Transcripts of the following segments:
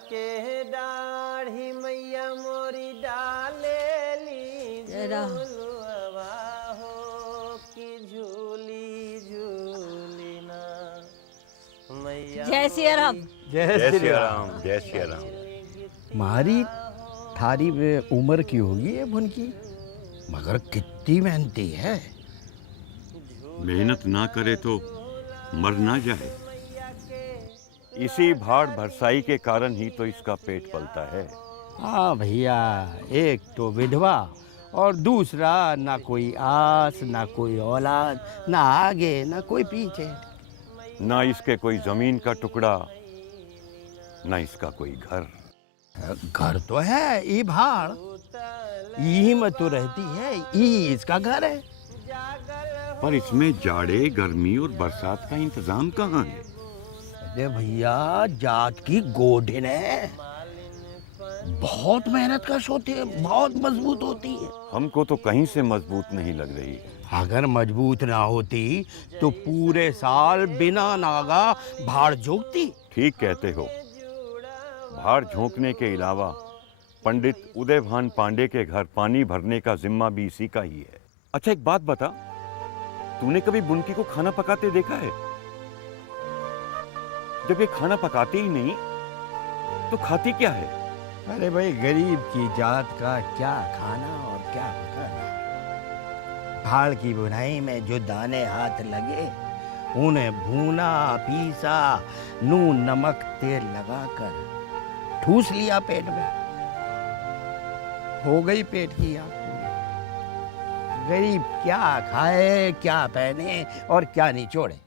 के दाढ़ी मैया मोरी डाले ली झूलवा हो कि झूली झूली ना मैया। जय श्री राम। जय श्री राम। जय श्री राम। मारी थारी में उम्र की होगी है भुनकी, मगर कितनी मेहनती है। मेहनत ना करे तो मर ना जाए। इसी भाड़ भरसाई के कारण ही तो इसका पेट पलता है। हाँ भैया, एक तो विधवा और दूसरा ना कोई आस ना कोई औलाद, ना आगे ना कोई पीछे। ना इसके कोई जमीन का टुकड़ा, ना इसका कोई घर। घर तो है ई भाड़, यही में तो रहती है, यही इसका घर है। पर इसमें जाड़े गर्मी और बरसात का इंतजाम कहाँ है? अरे भैया, जात की गोढ़िन है, बहुत मेहनत कश होती है, बहुत मजबूत होती है। हमको तो कहीं से मजबूत नहीं लग रही है। अगर मजबूत ना होती तो पूरे साल बिना नागा भाड़ झोंकती। ठीक कहते हो। भाड़ झोंकने के अलावा पंडित उदयभान पांडे के घर पानी भरने का जिम्मा भी इसी का ही है। अच्छा एक बात बता, तूने कभी बुनकी को खाना पकाते देखा है? जब ये खाना पकाती ही नहीं तो खाती क्या है? अरे भाई, गरीब की जात का क्या खाना और क्या पकाना। भाड़ की बुनाई में जो दाने हाथ लगे उन्हें भूना पीसा नून नमक तेल लगाकर ठूस लिया पेट में, हो गई पेट की आग पूरी। गरीब क्या खाए, क्या पहने और क्या निचोड़े।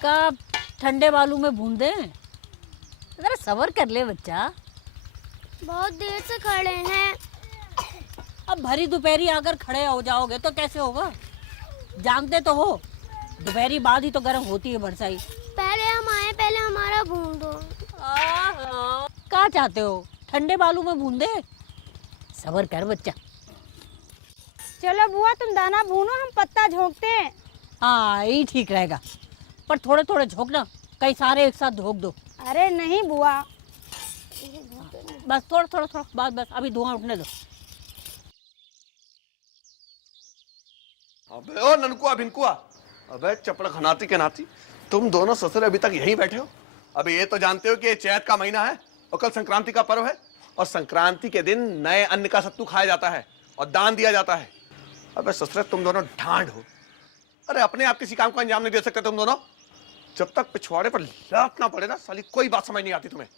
का ठंडे बालू में भून दे, जरा सब्र कर ले बच्चा। बहुत देर से खड़े हैं। अब भरी दोपहरी आकर खड़े हो जाओगे तो कैसे होगा? जानते तो हो दोपहरी बाद ही तो गर्म होती है बरसाई। पहले हम आए, पहले हमारा भून दो। क्या चाहते हो, ठंडे बालू में भून दे? सब्र कर बच्चा। चलो बुआ, तुम दाना भूनो, हम पत्ता झोंकते हैं। हाँ यही ठीक रहेगा, पर थोड़े थोड़े झोंकना, कई सारे एक साथ झोंक दो। अरे नहीं बुआ, बस थोड़ा थोड़ा थोड़ा, बस अभी धुआं उठने दो। अबे ओ ननकुआ भिनकुआ, अबे चपड़ खनाती के नाती, तुम दोनों ससुर अभी तक यहीं बैठे हो। अभी ये तो जानते हो कि ये चैत का महीना है और कल संक्रांति का पर्व है, और संक्रांति के दिन नए अन्न का सत्तू खाया जाता है और दान दिया जाता है। अबे ससुर तुम दोनों ढांड हो। अरे अपने आप किसी काम को अंजाम नहीं दे सकते तुम दोनों। जब तक पिछवाड़े पर लात ना पड़े ना, साली कोई बात समझ नहीं आती तुम्हें।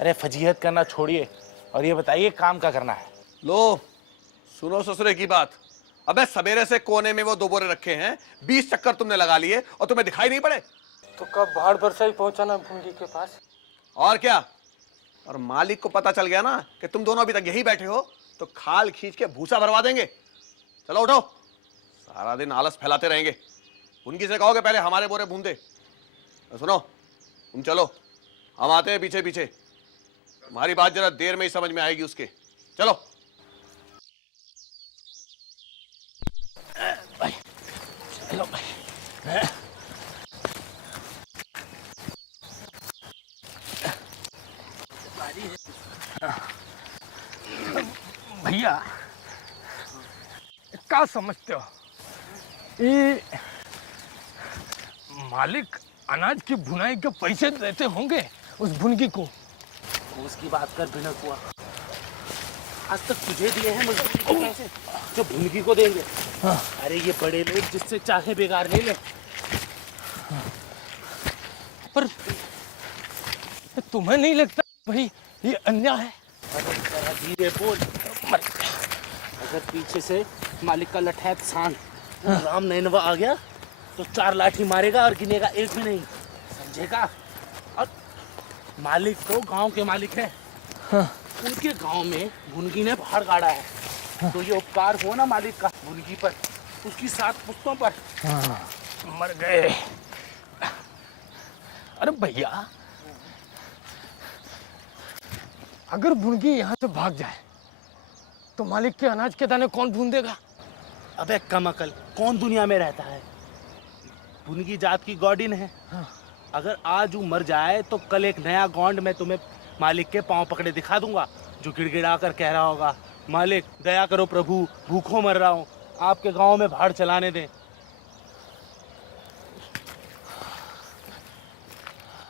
अरे फजीहत करना छोड़िए और ये बताइए काम क्या करना है? लो सुनो ससुरे की बात। अबे सवेरे से कोने में वो 2 बोरे रखे हैं, 20 चक्कर तुमने लगा लिए और तुम्हें दिखाई नहीं पड़े। तो कब भाड़ बरसाई पहुंचाना भूंगी के पास? और क्या, और मालिक को पता चल गया ना कि तुम दोनों अभी तक यही बैठे हो तो खाल खींच के भूसा भरवा देंगे। चलो उठो, सारा दिन आलस फैलाते रहेंगे। उनकी से कहोगे पहले हमारे बोरे भून दे। सुनो तुम चलो, हम आते हैं पीछे पीछे। तुम्हारी बात जरा देर में ही समझ में आएगी उसके। चलो चलो भाई। भैया क्या समझते हो, ये मालिक अनाज की भुनाई के पैसे देते होंगे उस भुनगी को? उसकी बात कर बिना हुआ, आज तक तुझे दिए हैं मजदूरी के पैसे जो भुनगी को देंगे। हाँ। अरे ये बड़े लोग जिससे चाहे बेगार ले ले। पर तुम्हें नहीं लगता भाई ये अन्याय है? अरे जरा धीरे बोल, अगर पीछे से मालिक का लठैत सांड राम नैनवा आ गया तो 4 लाठी मारेगा और गिनेगा एक भी नहीं, समझेगा? और मालिक तो गांव के मालिक है। हाँ। उनके गांव में भुनगी ने भाड़ गाड़ा है। हाँ। तो ये उपकार हो ना मालिक का भुनगी पर, उसकी 7 पुश्तों पर। हाँ, मर गए। अरे भैया, अगर भुनगी यहाँ से भाग जाए तो मालिक के अनाज के दाने कौन भून देगा? अबे कम अकल, कौन दुनिया में रहता है? भुनगी जात की गॉडिन है। अगर आज वो मर जाए तो कल एक नया गॉन्ड मैं तुम्हें मालिक के पांव पकड़े दिखा दूंगा, जो गिड़गिड़ा कर कह रहा होगा, मालिक दया करो प्रभु, भूखों मर रहा हूँ, आपके गांव में भाड़ चलाने दें।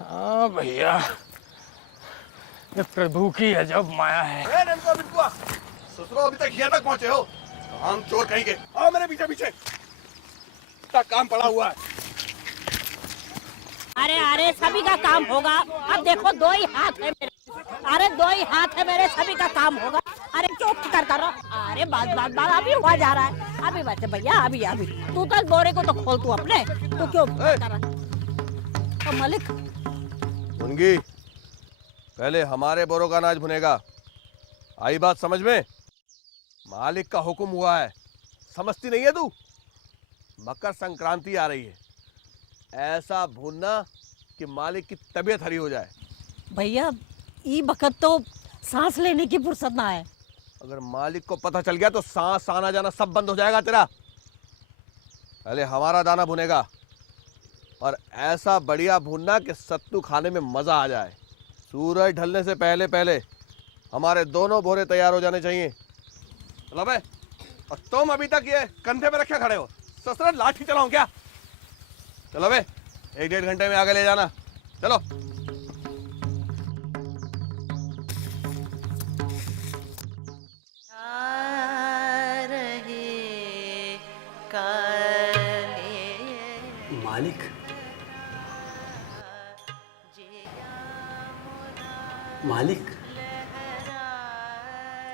हाँ भैया, ये प्रभु की अजब माया है। ससुरो अभी तक यहाँ तक पहुँचे हो? काम चोर कहीं के, आओ मेरे पीछे पीछे, इतना काम पड़ा हुआ है। अरे अरे सभी का काम होगा। अब देखो 2 ही हाथ है मेरे, अरे 2 ही हाथ है मेरे, सभी का काम होगा। अरे चुप करता रहो। अरे बात अभी हुआ जा रहा है। अभी बच्चे भैया, अभी तू तो बोरे को तो खोल, तू अपने तो क्यों करता रहा? तो मालिक भुनगी, पहले हमारे बोरों का अनाज भुनेगा, आई बात समझ में? मालिक का हुक्म हुआ है, समझती नहीं है तू? मकर संक्रांति आ रही है, ऐसा भूनना कि मालिक की तबीयत हरी हो जाए। भैया ये वक्त तो सांस लेने की फुर्सत ना है। अगर मालिक को पता चल गया तो सांस आना जाना सब बंद हो जाएगा तेरा। पहले हमारा दाना भुनेगा, और ऐसा बढ़िया भूनना कि सत्तू खाने में मजा आ जाए। सूरज ढलने से पहले पहले हमारे दोनों बोरे तैयार हो जाने चाहिए। चलो बे, और तुम अभी तक ये कंधे पे रखे खड़े हो, ससुर लाठी चलाऊं क्या? चलो बे, 1-1.5 घंटे में आगे ले जाना। चलो। मालिक, मालिक,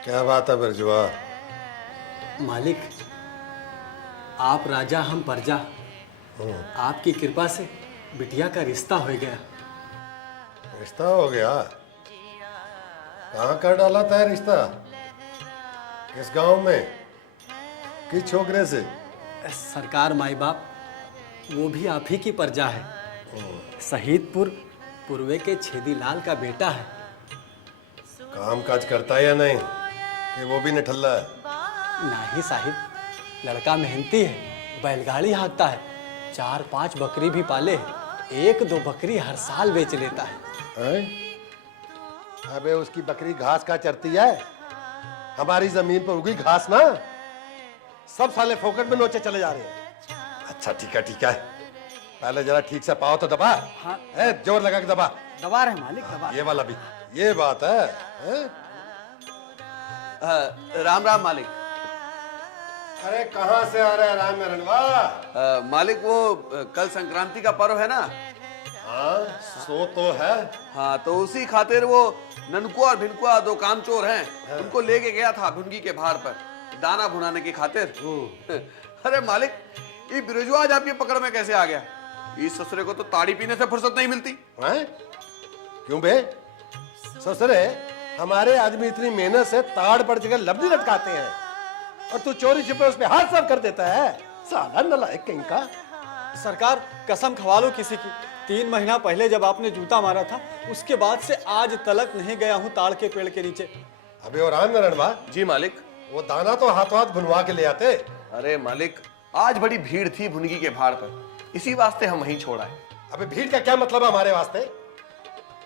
क्या बात है बिरजुआ? मालिक, आप राजा हम प्रजा, आपकी कृपा से बिटिया का रिश्ता हो गया। रिश्ता हो गया? कहाँ कर डाला था रिश्ता? किस गांव में, किस छोकरे से? सरकार माई बाप, वो भी आप ही की प्रजा है। शहीदपुर पूर्वे के छेदी लाल का बेटा है। काम काज करता है या नहीं, कि वो भी निठल्ला है? नहीं साहिब, लड़का मेहनती है, बैलगाड़ी हाँकता है, 4-5 बकरी भी पाले है, 1-2 बकरी हर साल बेच लेता है। अबे उसकी बकरी घास का चरती है, हमारी जमीन पर उगी घास ना, सब साले फोकट में नोचे चले जा रहे हैं। अच्छा ठीक है, पहले जरा ठीक से पाओ तो दबा। हाँ। जोर लगा के दबा। दबा रहे मालिक, दबा। ये वाला भी, ये बात है? राम राम मालिक। अरे कहाँ से आ रहा है राम रणवा? मालिक वो कल संक्रांति का पर्व है ना? हाँ, सो तो है। हाँ, तो उसी खातिर वो ननकुआ और भिनकुआ 2 कामचोर हैं, उनको लेके गया था भुनगी के भार पर दाना भुनाने की खातिर। अरे मालिक, ये बिरजुआ आज आपकी पकड़ में कैसे आ गया? इस ससुरे को तो ताड़ी पीने से फुर्सत नहीं मिलती। हैं? क्यों बे? ससुरे, हमारे आदमी इतनी मेहनत से ताड़ पड़ जगह लबड़ी लटकाते हैं, और तू चोरी छिपे उस पे हाथ साफ कर देता है। साला नालायक कहीं का। सरकार कसम खवा लो किसी की, 3 महीना पहले जब आपने जूता मारा था, उसके बाद से आज तलक नहीं गया हूँ ताड़ के पेड़ के नीचे। अबे और राम रणवा? जी मालिक। वो दाना तो हाथों हाथ भुनवा के ले आते। अरे मालिक, आज बड़ी भीड़ थी भुनगी के भाड़ पर, इसी वास्ते हम वहीं छोड़ा है। अबे भीड़ का क्या मतलब है हमारे वास्ते?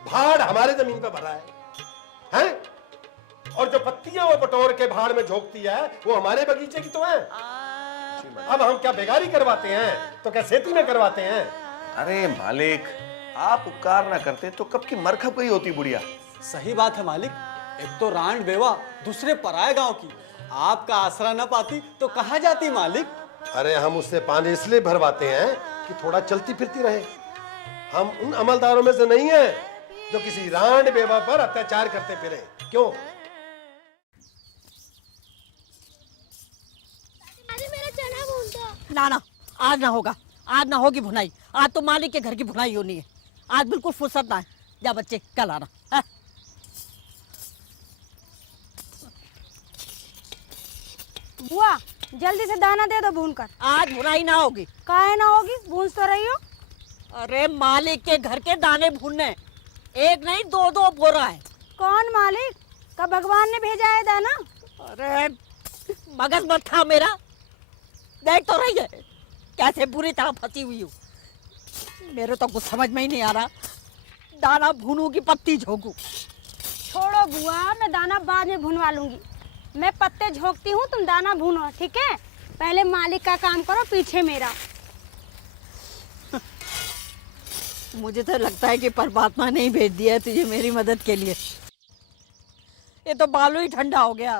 भाड़ हमारे जमीन पे भरा है? और जो पत्तियां वो बटोर के भाड़ में झोंकती है, वो हमारे बगीचे की तो है। अब हम क्या बेगारी करवाते हैं तो क्या खेती में करवाते हैं? अरे मालिक, आप उपकार ना करते तो कब की मरखप गई होती बुढ़िया। सही बात है मालिक, एक तो रांड बेवा, दूसरे पराए गांव की, आपका आसरा न पाती तो कहाँ जाती मालिक? अरे हम उससे पानी इसलिए भरवाते हैं कि थोड़ा चलती फिरती रहे। हम उन अमलदारों में से नहीं है जो किसी रांड बेवा पर अत्याचार करते फिरे। क्यों? मेरा चना भून दो। ना, आज ना होगा, आज ना होगी भुनाई। आज तो मालिक के घर की भुनाई होनी है, आज बिल्कुल फुर्सत ना है। जा बच्चे, कल आना। हाँ? बुआ जल्दी से दाना दे दो भून कर। आज भुनाई ना होगी। काहे ना होगी, भून तो रही हो। अरे मालिक के घर के दाने भूनने, 1 नहीं 2-2 बोरा है। कौन मालिक? का भगवान ने भेजा है दाना? अरे मगज मत खा मेरा, देख तो रही है कैसे बुरी तरह फंसी हुई हूँ। मेरे तो कुछ समझ में ही नहीं आ रहा, दाना भूनू की पत्ती झोंकू। छोड़ो बुआ, मैं दाना बाद में भुनवा लूंगी। मैं पत्ते झोंकती हूँ, तुम दाना भूनो, ठीक है? पहले मालिक का काम करो, पीछे मेरा। मुझे तो लगता है कि परमात्मा ने ही भेज दिया है तुझे मेरी मदद के लिए। ये तो बालू ही ठंडा हो गया।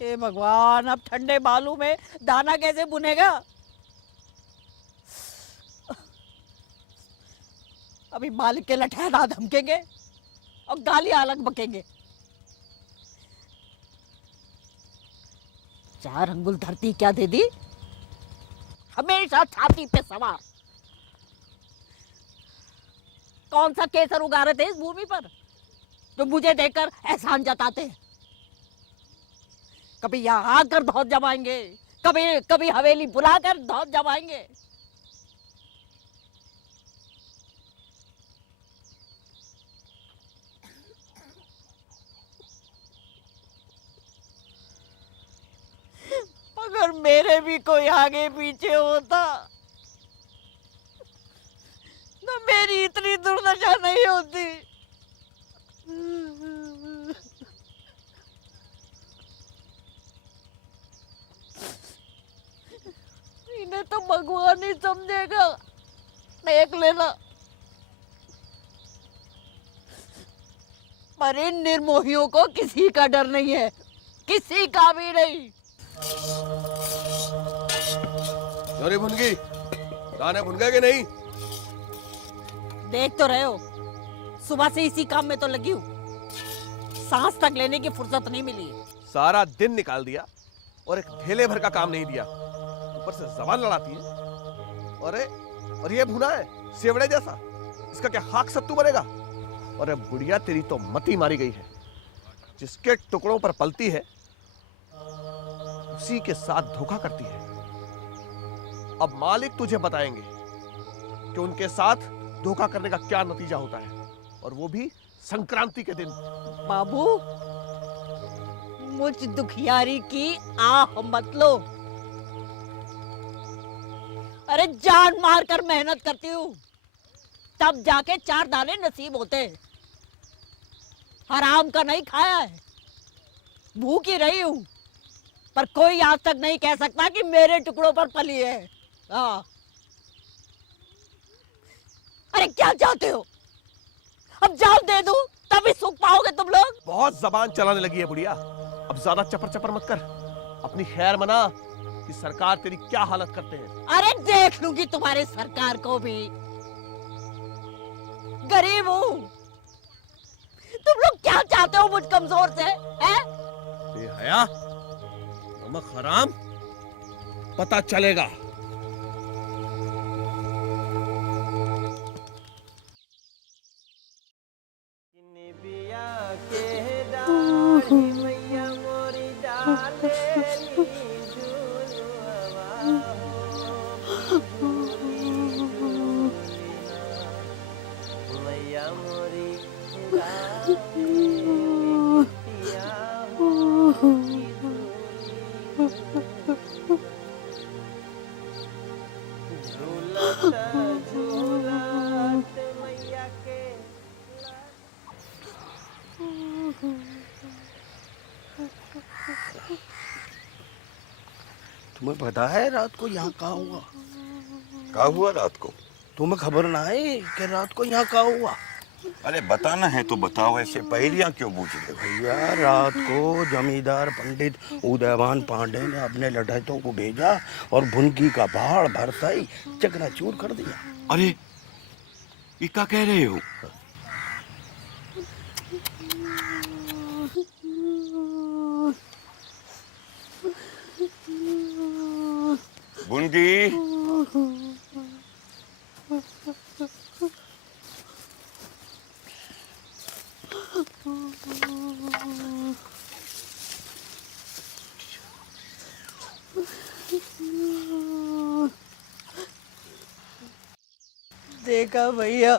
हे भगवान, अब ठंडे बालू में दाना कैसे बुनेगा? अभी मालिक के लठैत धमकेंगे और गालियां अलग बकेंगे। 4 अंगुल धरती क्या दे दी, हमेशा छाती पे सवार। कौन सा केसर उगा रहे थे इस भूमि पर जो मुझे देखकर एहसान जताते हैं? कभी यहाँ आकर धौत जमाएंगे, कभी हवेली बुलाकर धौत जमाएंगे। अगर मेरे भी कोई आगे पीछे होता तो मेरी इतनी दुर्दशा नहीं होती। इन्हें तो भगवान ही समझेगा, देख लेना। पर इन निर्मोहियों को किसी का डर नहीं है, किसी का भी नहीं। जोरी भुन गई, दाने भुन गए कि नहीं? देख तो रहे हो, सुबह से इसी काम में तो लगी हूँ, सांस तक लेने की फुर्सत नहीं मिली। सारा दिन निकाल दिया और एक ढेले भर का काम नहीं दिया, ऊपर से जबान लड़ाती है। और ये भुना है सेवड़े जैसा, इसका क्या खाक सत्तू बनेगा? और बुढ़िया तेरी तो मती मारी गई है, जिसके टुकड़ों पर पलती है उसी के साथ धोखा करती है। अब मालिक तुझे बताएंगे कि उनके साथ धोखा करने का क्या नतीजा होता है, और वो भी संक्रांति के दिन। बाबू, मुझ दुखियारी की आह मत लो। अरे जान मार कर मेहनत करती हूँ, तब जाके 4 दाने नसीब होते हैं। हराम का नहीं खाया है, भूखी रही हूँ, पर कोई आज तक नहीं कह सकता कि मेरे टुकड़ों पर पली है। हाँ, अरे क्या चाहते हो? अब जान दे दूं तभी सुख पाओगे तुम लोग। बहुत जबान चलाने लगी है बुढ़िया, अब ज्यादा चपर चपर मत कर, अपनी खैर मना कि सरकार तेरी क्या हालत करते हैं। अरे देख लूंगी तुम्हारी सरकार को भी, गरीब हूँ। तुम लोग क्या चाहते हो मुझ कमजोर से, हैं? बेहया, नमक हराम, पता चलेगा। मैया मोरी डालेली झूलुआ हो, मैया मोरी झूलत झूलत मैया के। तुम्हें पता है रात को यहाँ क्या हुआ? क्या हुआ रात को? तुम्हें खबर ना है कि रात को यहाँ क्या हुआ? अरे बताना है तो बताओ, ऐसे पहेलियां क्यों पूछ रहे हो? भैया, रात को जमींदार पंडित उदयभान पांडे ने अपने लठैतों को भेजा और भुनकी का पहाड़ भरता ही चकनाचूर कर दिया। अरे ये क्या कह रहे हो? बुनगी, देखा भैया,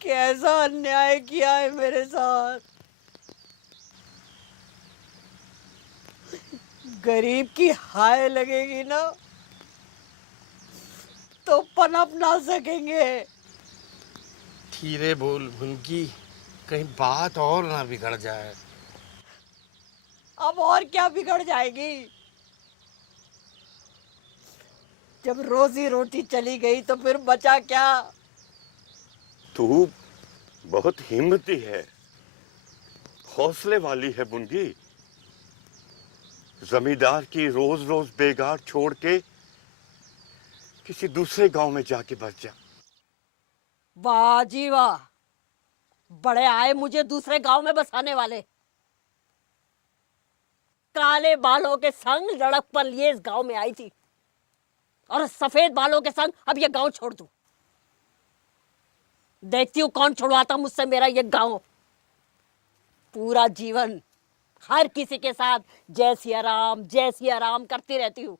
कैसा अन्याय किया है मेरे साथ। गरीब की हाय लगेगी ना तो पनप ना सकेंगे। धीरे बोल भुनकी, कहीं बात और ना बिगड़ जाए। अब और क्या बिगड़ जाएगी? जब रोजी रोटी चली गई तो फिर बचा क्या? तू बहुत हिम्मती है, हौसले वाली है बुनगी। जमींदार की रोज रोज बेगार छोड़ के किसी दूसरे गांव में जाके बस जा। वाह जी वाह, बड़े आए मुझे दूसरे गांव में बसाने वाले। काले बालों के संग लड़कपन लिए इस गांव में आई थी और सफेद बालों के संग अब ये गांव छोड़ दूं। देखती हूँ कौन छुड़वाता मुझसे मेरा ये गांव। पूरा जीवन हर किसी के साथ जय सिया राम करती रहती हूँ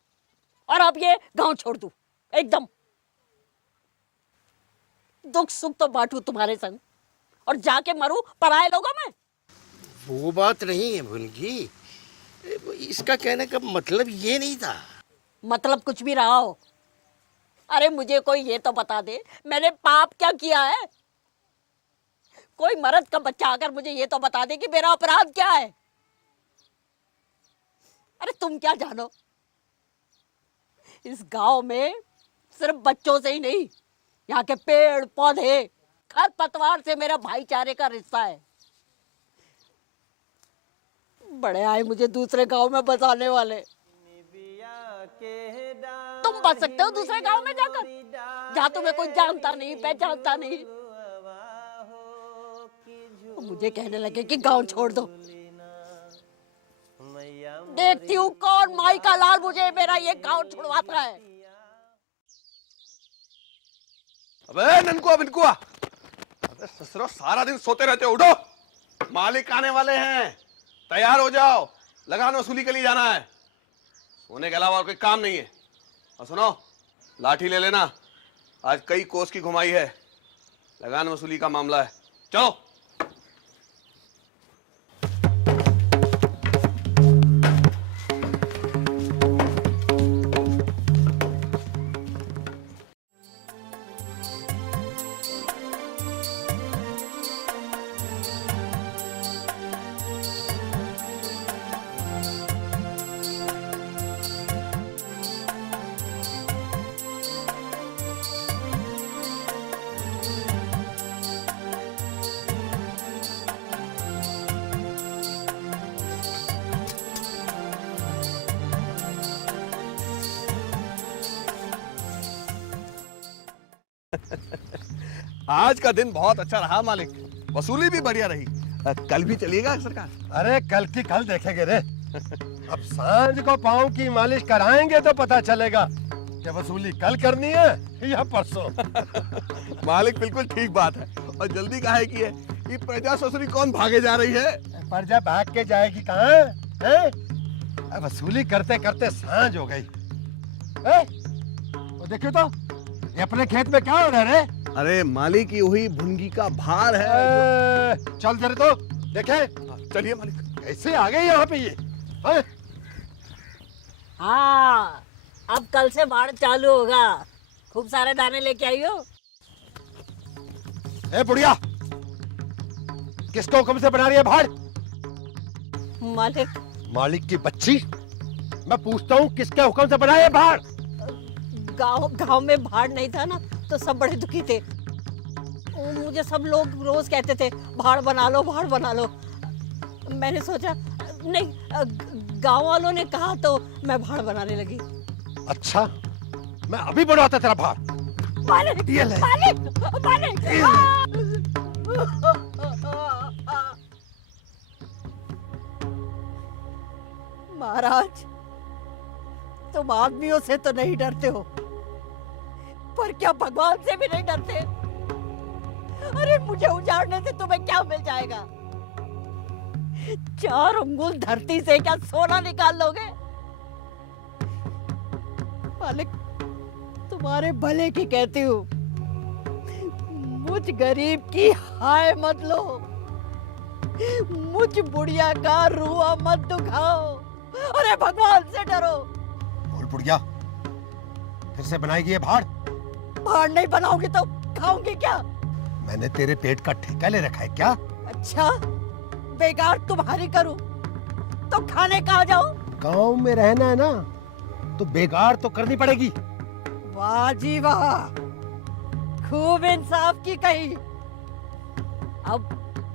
और अब ये गांव छोड़ दूं एकदम। दुख सुख तो बांटू तुम्हारे संग और जाके मरूं पराए लोगों में। वो बात नहीं है भुनकी, इसका कहने का मतलब ये नहीं था। मतलब कुछ भी रहा हो, अरे मुझे कोई ये तो बता दे मैंने पाप क्या किया है। कोई मर्द का बच्चा आकर मुझे ये तो बता दे कि मेरा अपराध क्या है। अरे तुम क्या जानो, इस गांव में सिर्फ बच्चों से ही नहीं, यहाँ के पेड़ पौधे खरपतवार से मेरा भाईचारे का रिश्ता है। बड़े आए मुझे दूसरे गांव में बसाने वाले। तुम बस सकते हो दूसरे गांव में जाकर, जहाँ तुम्हें कोई जानता नहीं पहचानता नहीं। मुझे कहने लगे कि गांव छोड़ दो। देखती हूँ कौन माई का लाल मुझे मेरा ये गांव छुड़वाता है। अबे ननकुआ बिनकुआ, अबे ससुरो सारा दिन सोते रहते हो। उठो, मालिक आने वाले हैं, तैयार हो जाओ, लगान वसूली के लिए जाना है। सोने के अलावा और कोई काम नहीं है। और सुनो, लाठी ले लेना, आज कई कोस की घुमाई है, लगान वसूली का मामला है। चलो। आज का दिन बहुत अच्छा रहा मालिक, वसूली भी बढ़िया रही। कल भी चलिएगा सरकार? अरे कल की कल देखेंगे रे। अब सांझ को पाँव की मालिश कराएंगे तो पता चलेगा कि वसूली कल करनी है या परसों। मालिक बिल्कुल ठीक बात है। और जल्दी काहे की है? ये प्रजा ससुरी कौन भागे जा रही है? प्रजा भाग के जाएगी कहाँ है? वसूली करते करते सांझ हो गई। देखियो तो ये अपने खेत में क्या हो रहा है रे? अरे मालिक ये वही भुनगी का भार है। चल जरा तो देखे। चलिए मालिक। कैसे आ गए यहाँ पे ये? हाँ, अब कल से बाढ़ चालू होगा। खूब सारे दाने लेके आई हो। ए बुढ़िया, किसको हुक्म से बना रही है भाड़? मालिक। मालिक की बच्ची, मैं पूछता हूँ किसके हुक्म से बनाया भाड़? गांव में भाड़ नहीं था ना तो सब बड़े दुखी थे। मुझे सब लोग रोज कहते थे भाड़ बना लो भाड़ बना लो। मैंने सोचा नहीं, गांव वालों ने कहा तो मैं भाड़ बनाने लगी। अच्छा, मैं अभी बनवाता तेरा भाड़। मालिक, मालिक, मालिक। महाराज, तुम आदमियों से तो नहीं डरते हो, पर क्या भगवान से भी नहीं डरते? अरे मुझे उजाड़ने से तुम्हें क्या मिल जाएगा? 4 अंगुल धरती से क्या सोना निकाल लोगे? मालिक, तुम्हारे भले की कहती हूँ, मुझ गरीब की हाय मत लो, मुझ बुढ़िया का रुआ मत दुखाओ। अरे भगवान से डरो। बोल बुढ़िया, फिर से बनाएगी ये भाड़? भाड़ नहीं बनाऊंगी तो खाऊंगी क्या? मैंने तेरे पेट का ठेका ले रखा है क्या? अच्छा, बेकार तुम्हारी करूं तो खाने कहाँ जाऊं? गांव में रहना है ना, तो बेगार तो करनी पड़ेगी। वाह जी वाह, खूब इंसाफ की कही। अब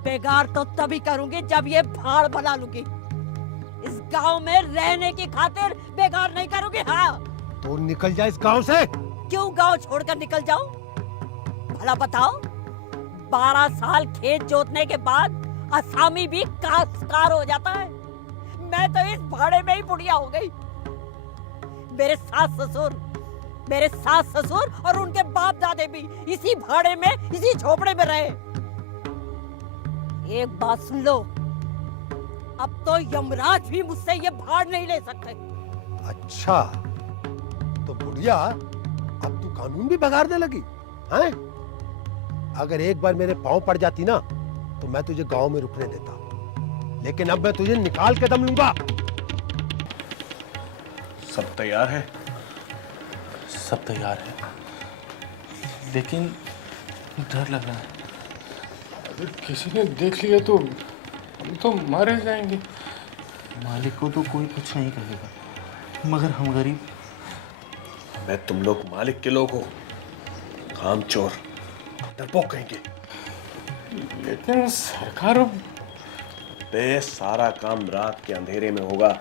बेगार तो तभी करूंगी जब ये भाड़ बना लूंगी। इस गांव में रहने की खातिर बेगार नहीं करूंगी। हाँ, तो निकल जा इस गांव से। क्यों गांव छोड़कर निकल जाऊं? भला बताओ, 12 साल खेत जोतने के बाद असामी भी काश्तकार हो जाता है। मैं तो इस भाड़े में ही बुढ़िया हो गई। मेरे सास ससुर और उनके बाप दादे भी इसी भाड़े में, इसी झोपड़े में रहे। एक बात सुन लो, अब तो यमराज भी मुझसे ये भाड़ नहीं ले सकते। अच्छा, तो बुढ़िया अब तू कानून भी बगाड़ने लगी हैं? अगर एक बार मेरे पांव पड़ जाती ना, तो मैं तुझे गांव में रुकने देता, लेकिन अब मैं तुझे निकाल के दम लूंगा। सब तैयार है? सब तैयार है, लेकिन डर लग रहा है। अगर किसी ने देख लिया तो हम तो मारे जाएंगे। मालिक को तो कोई कुछ नहीं कहेगा, मगर हम गरीब। मैं तुम लोग मालिक के लोग हो, काम चोर, डरपोक कहेंगे। लेकिन सरकार बे सारा काम रात के अंधेरे में होगा,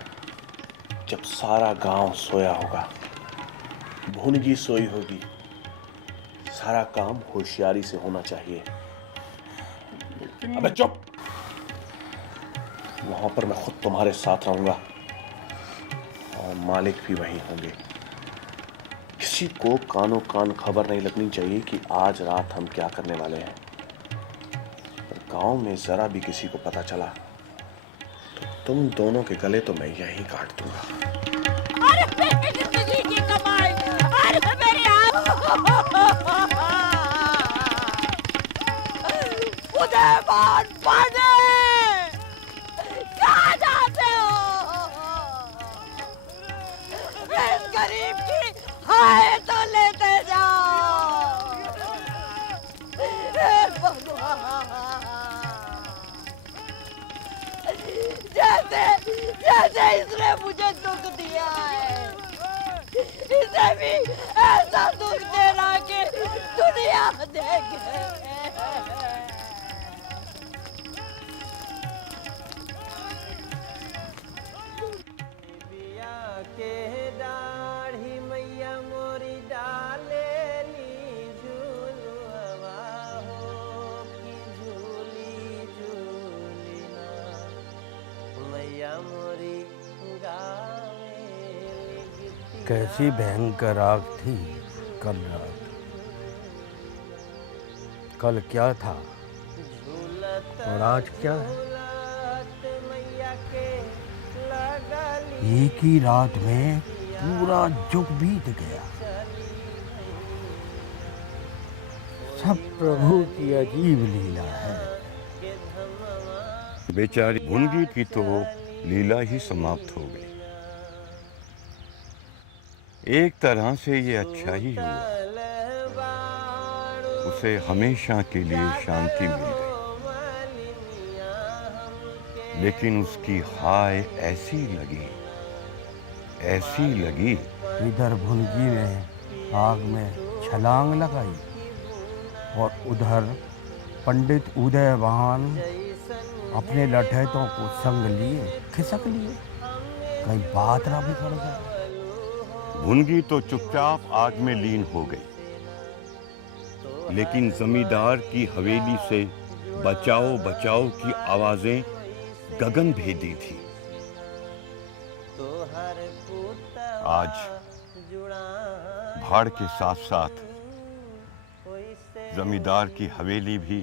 जब सारा गांव सोया होगा, भुनगी सोई होगी। सारा काम होशियारी से होना चाहिए। अबे चुप! वहां पर मैं खुद तुम्हारे साथ रहूंगा और मालिक भी वहीं होंगे। किसी को कानो कान खबर नहीं लगनी चाहिए कि आज रात हम क्या करने वाले हैं। पर गांव में जरा भी किसी को पता चला तो तुम दोनों के गले तो मैं यहीं काट दूंगा। अरे मेरी जिंदगी की कमाई, अरे मेरी उदयमान पांडे, कहाँ जाते हो? इस गरीब की हाय तो लेते जाओ। हे भगवान, जैसे इसने मुझे दुख दिया है, इसे भी ऐसा दुख देना कि दुनिया देखे। के दाढ़ी मैया मोरी डाले ली झूलुआ हो कि झूली झूली ना मैया मोरी गावे। कैसी भयंकर आग थी कल रात। कल क्या था और आज क्या है? एक ही रात में पूरा जुग बीत गया। सब प्रभु की अजीब लीला है। बेचारी भुनगी की तो लीला ही समाप्त हो गई। एक तरह से ये अच्छा ही हुआ, उसे हमेशा के लिए शांति मिल गई। लेकिन उसकी हाय ऐसी लगी इधर भुनगी ने आग में छलांग लगाई और उधर पंडित उदयवान अपने लठैतों को संग लिए खिसक लिए। कहीं बात ना बिगड़ जाए। भुनगी तो चुपचाप आग में लीन हो गई, लेकिन जमींदार की हवेली से बचाओ बचाओ की आवाजें गगन भेदी थी। आज भाड़ के साथ साथ जमींदार की हवेली भी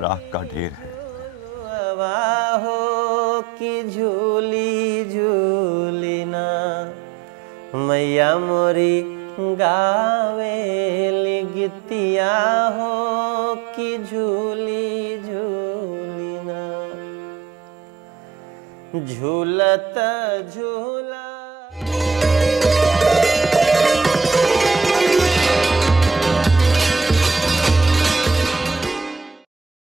राख का ढेर है। हो कि झूली झूली ना मैया मोरी गावे गीतिया हो कि झूली झूली ना। झूलत झूला